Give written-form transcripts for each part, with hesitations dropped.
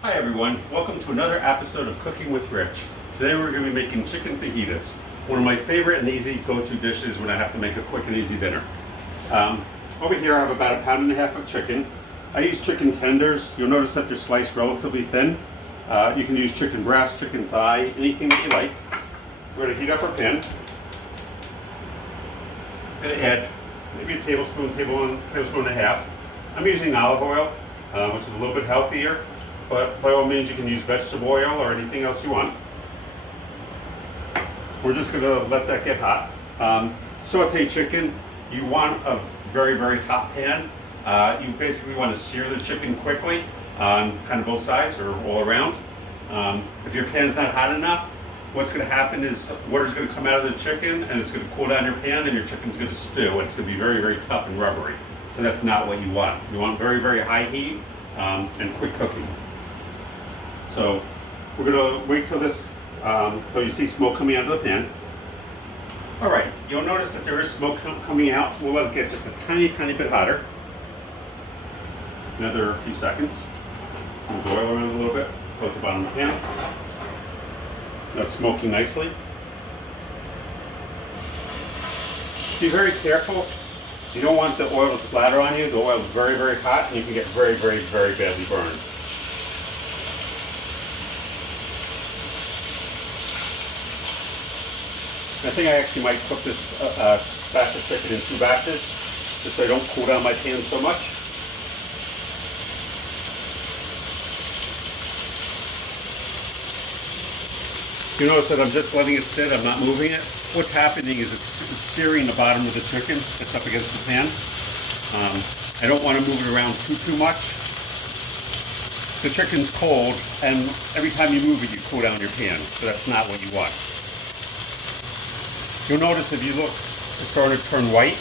Hi everyone, welcome to another episode of Cooking with Rich. Today we're going to be making chicken fajitas, one of my favorite and easy go-to dishes when I have to make a quick and easy dinner. Over here I have about 1.5 pounds of chicken. I use chicken tenders. You'll notice that they're sliced relatively thin. You can use chicken breast, chicken thigh, anything that you like. We're going to heat up our pan. I'm going to add maybe a tablespoon and a half. I'm using olive oil, which is a little bit healthier. But by all means, you can use vegetable oil or anything else you want. We're just going to let that get hot. Saute chicken, you want a very, very hot pan. You basically want to sear the chicken quickly on kind of both sides or all around. If your pan's not hot enough, what's going to happen is water's going to come out of the chicken and it's going to cool down your pan and your chicken's going to stew. And it's going to be very, very tough and rubbery. So that's not what you want. You want very, very high heat and quick cooking. So we're going to wait till till you see smoke coming out of the pan. All right, you'll notice that there is smoke coming out. We'll let it get just a tiny, tiny bit hotter. Another few seconds. Move the oil around a little bit, put the bottom of the pan. That's smoking nicely. Be very careful. You don't want the oil to splatter on you. The oil is very, very hot and you can get very, very, very badly burned. I think I actually might cook this batch of chicken in 2 batches, just so I don't cool down my pan so much. You notice that I'm just letting it sit, I'm not moving it. What's happening is it's searing the bottom of the chicken that's up against the pan. I don't want to move it around too much. The chicken's cold, and every time you move it, you cool down your pan, so that's not what you want. You'll notice if you look, it's starting to turn white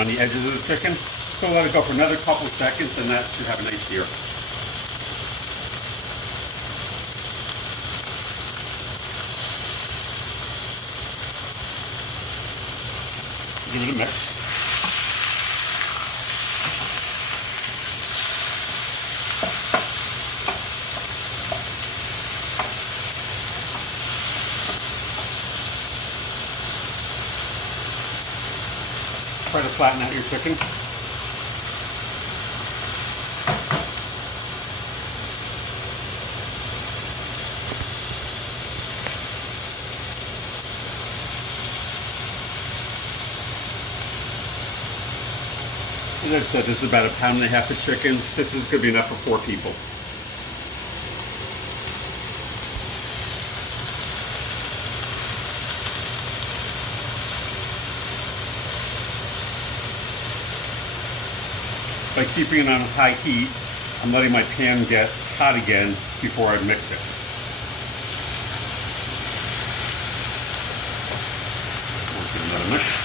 on the edges of the chicken. So let it go for another couple of seconds and that should have a nice sear. Give it a mix. Try to flatten out your chicken. As I said, this is about 1.5 pounds of chicken. This is going to be enough for 4 people. By keeping it on high heat, I'm letting my pan get hot again before I mix it. We'll give another mix.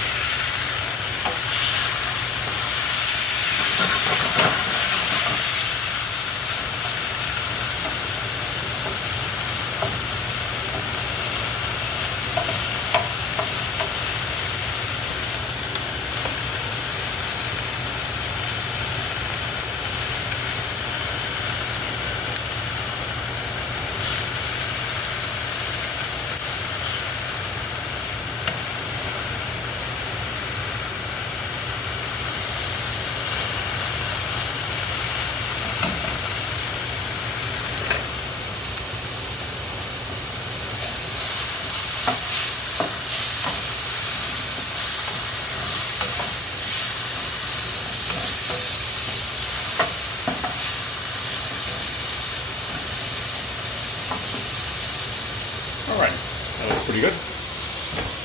All right, that looks pretty good.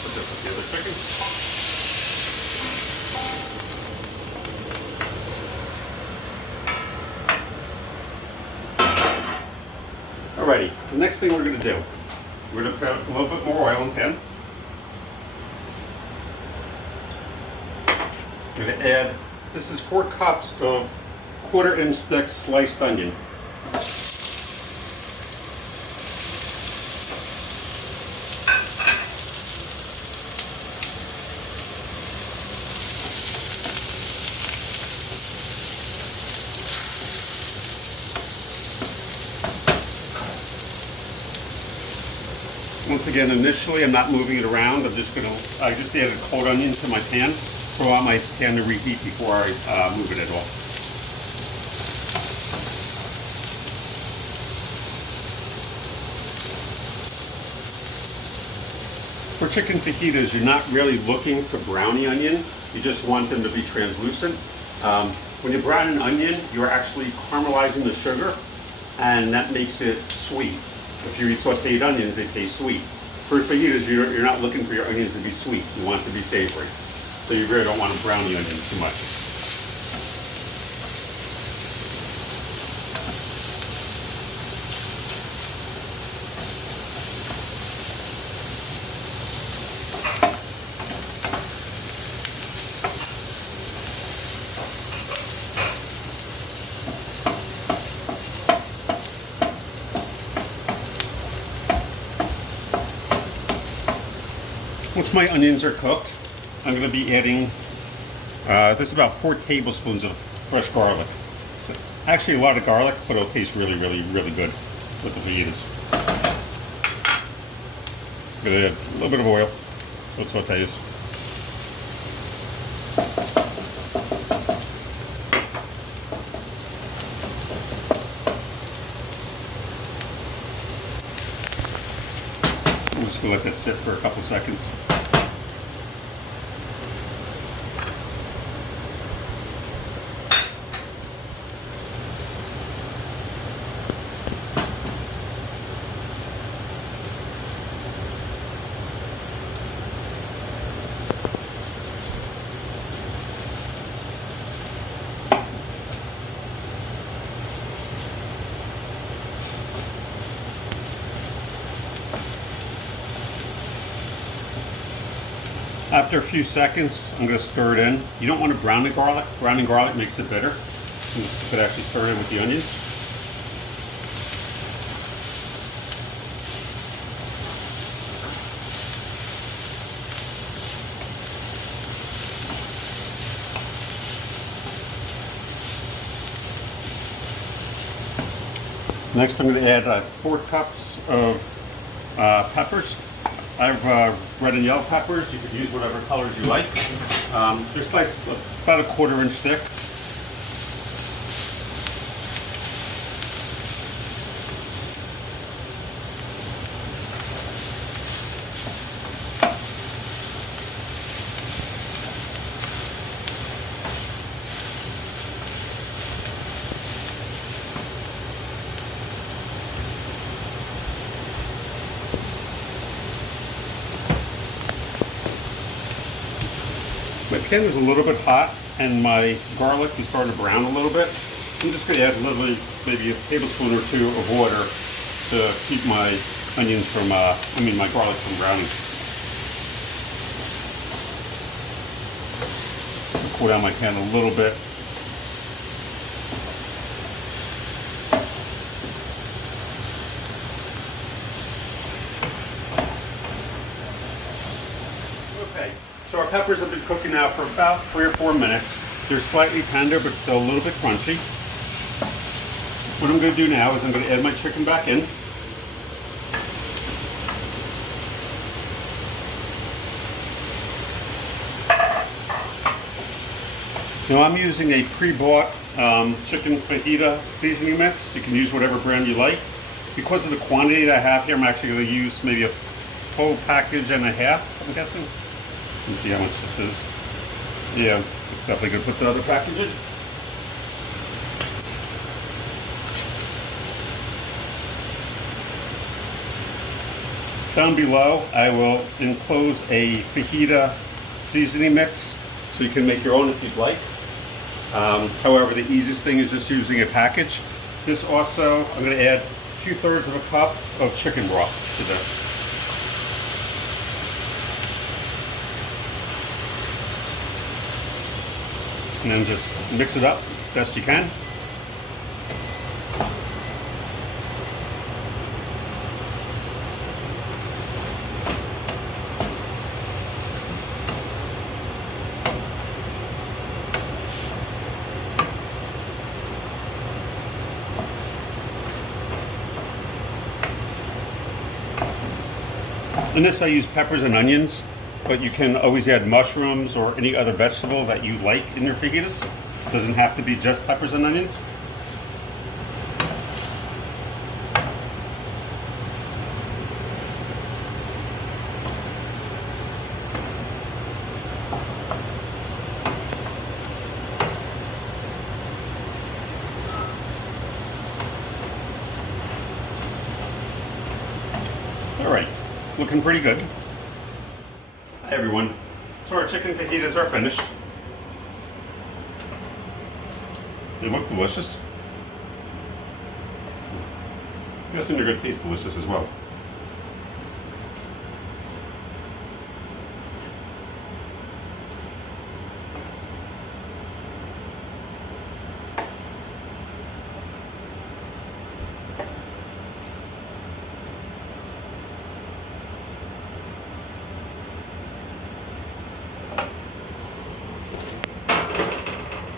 Put this with the other chicken. Alrighty, the next thing we're going to do, we're going to put a little bit more oil in the pan. We're going to add, this is 4 cups of 1/4 inch thick sliced onion. Once again, initially I'm not moving it around. I just added cold onion to my pan, so I want my pan to reheat before I move it at all. For chicken fajitas, you're not really looking to brown the onion. You just want them to be translucent. When you brown an onion, you're actually caramelizing the sugar, and that makes it sweet. If you eat sauteed onions, they taste sweet. For fajitas, you're not looking for your onions to be sweet. You want it to be savory. So you really don't want to brown the onions too much. Once my onions are cooked, I'm going to be adding, this is about 4 tablespoons of fresh garlic. It's actually a lot of garlic, but it'll taste really, really, really good with the fajitas. I'm going to add a little bit of oil. That's what that is. I'm just going to let that sit for a couple seconds. After a few seconds, I'm going to stir it in. You don't want to brown the garlic. Browning garlic makes it bitter. You could actually stir it in with the onions. Next, I'm going to add 4 cups of peppers. I have red and yellow peppers. You could use whatever colors you like. They're sliced about a 1/4 inch thick. My pan is a little bit hot and my garlic is starting to brown a little bit. I'm just going to add literally maybe a tablespoon or 2 of water to keep my onions from, my garlic from browning. I'll cool down my pan a little bit. Okay. So our peppers have been cooking now for about 3 or 4 minutes. They're slightly tender, but still a little bit crunchy. What I'm going to do now is I'm going to add my chicken back in. Now I'm using a pre-bought chicken fajita seasoning mix. You can use whatever brand you like. Because of the quantity that I have here, I'm actually going to use maybe a full package and a half, I'm guessing. Let's see how much this is. Yeah, definitely going to put the other package in. Down below, I will enclose a fajita seasoning mix, so you can make your own if you'd like. However, the easiest thing is just using a package. This also, I'm going to add 2/3 of a cup of chicken broth to this. And then just mix it up as best you can. In this I use peppers and onions, but you can always add mushrooms or any other vegetable that you like in your fajitas. It doesn't have to be just peppers and onions. Alright, it's looking pretty good. Hi everyone. So our chicken fajitas are finished. They look delicious. I'm guessing they're going to taste delicious as well.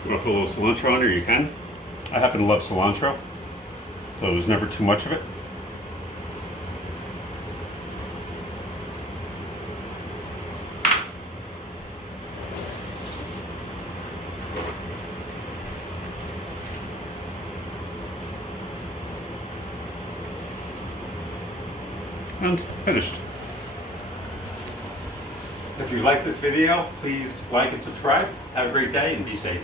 You want to put a little cilantro on there, you can. I happen to love cilantro, so there's never too much of it. And finished. If you like this video, please like and subscribe. Have a great day and be safe.